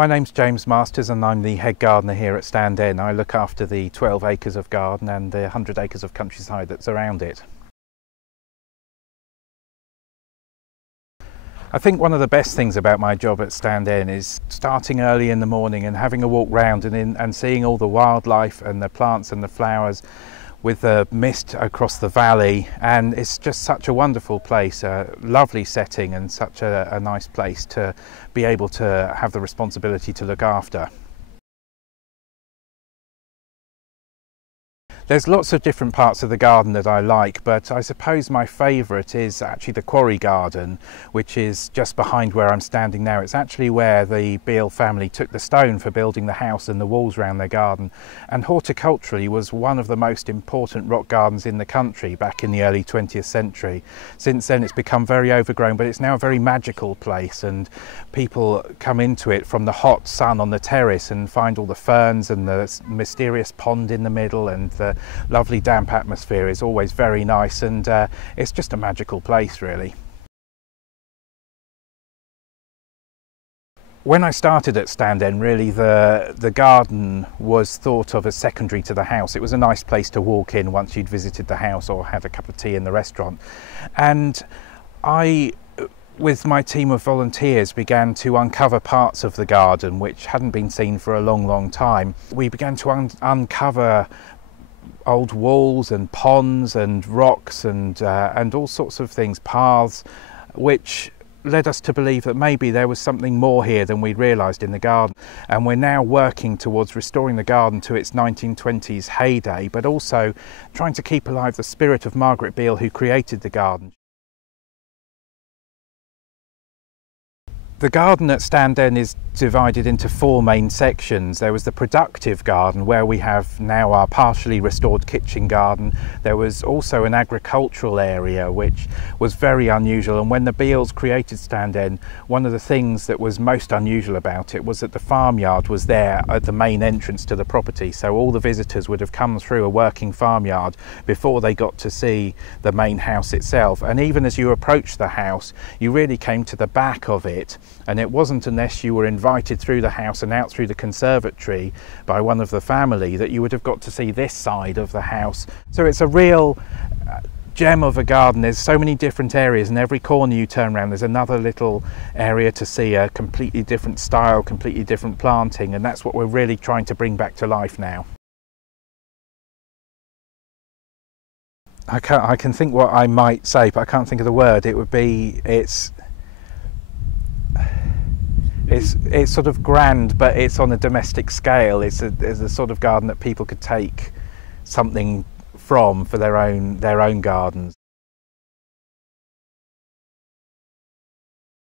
My name's James Masters and I'm the head gardener here at Standen. I look after the 12 acres of garden and the 100 acres of countryside that's around it. I think one of the best things about my job at Standen is starting early in the morning and having a walk round and seeing all the wildlife and the plants and the flowers with the mist across the valley, and it's just such a wonderful place, a lovely setting and such a nice place to be able to have the responsibility to look after. There's lots of different parts of the garden that I like, but I suppose my favourite is actually the quarry garden, which is just behind where I'm standing now. It's actually where the Beale family took the stone for building the house and the walls around their garden, and horticulturally was one of the most important rock gardens in the country back in the early 20th century. Since then it's become very overgrown, but it's now a very magical place, and people come into it from the hot sun on the terrace and find all the ferns and the mysterious pond in the middle, and the lovely damp atmosphere is always very nice, and it's just a magical place really. When I started at Standen, really the garden was thought of as secondary to the house. It was a nice place to walk in once you'd visited the house or had a cup of tea in the restaurant, and I, with my team of volunteers, began to uncover parts of the garden which hadn't been seen for a long time. We began to uncover old walls and ponds and rocks and all sorts of things, paths, which led us to believe that maybe there was something more here than we realised in the garden. And we're now working towards restoring the garden to its 1920s heyday, but also trying to keep alive the spirit of Margaret Beale, who created the garden. The garden at Standen is divided into four main sections. There was the productive garden, where we have now our partially restored kitchen garden. There was also an agricultural area which was very unusual, and when the Beales created Standen, one of the things that was most unusual about it was that the farmyard was there at the main entrance to the property, so all the visitors would have come through a working farmyard before they got to see the main house itself. And even as you approached the house, you really came to the back of it, and it wasn't unless you were invited through the house and out through the conservatory by one of the family that you would have got to see this side of the house. So it's a real gem of a garden. There's so many different areas, and every corner you turn around there's another little area to see, a completely different style, completely different planting, and that's what we're really trying to bring back to life now. I can think what I might say, but I can't think of the word. It would be, it's sort of grand, but it's on a domestic scale. It's a sort of garden that people could take something from for their own gardens.